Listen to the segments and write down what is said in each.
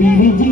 впереди.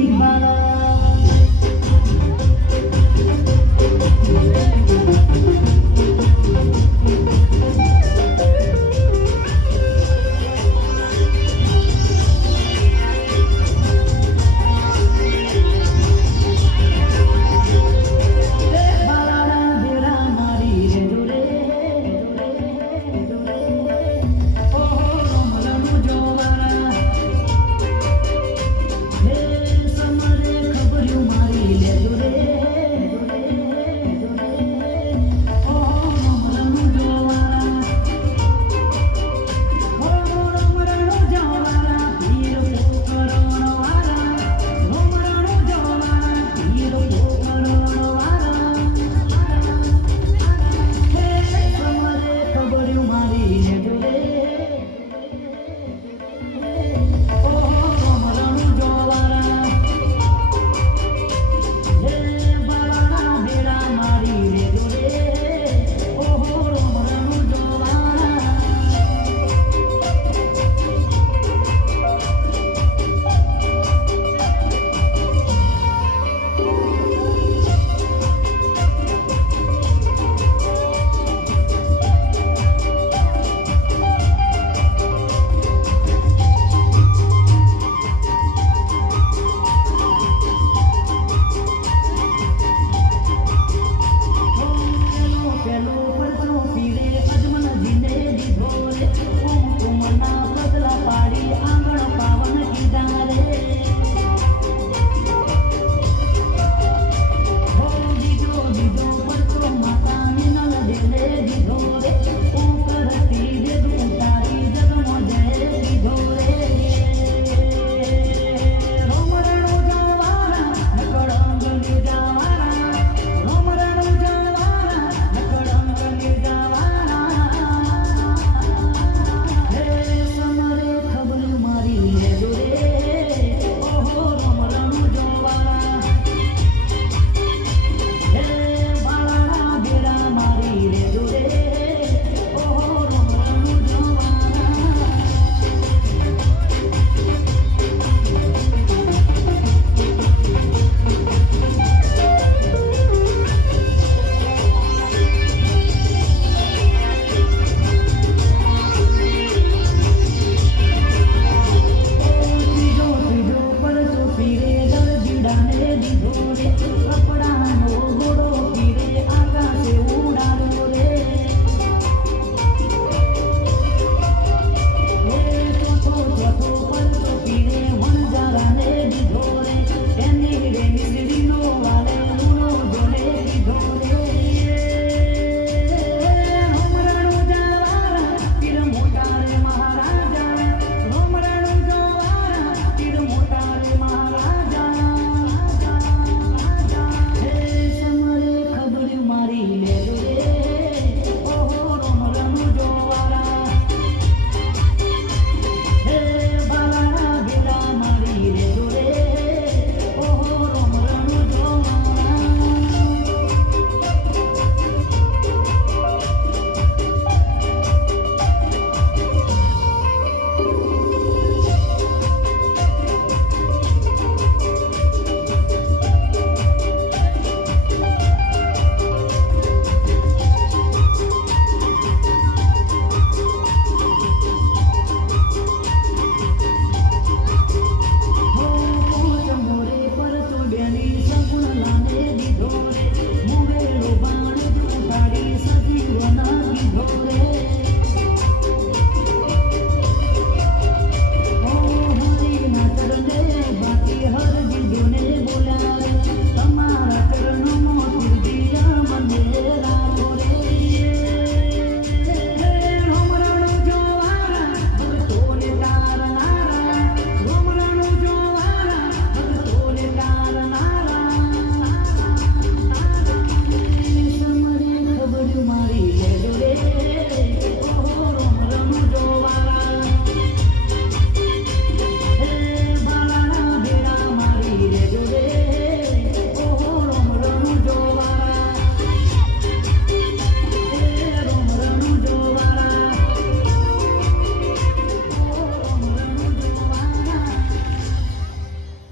Como é que?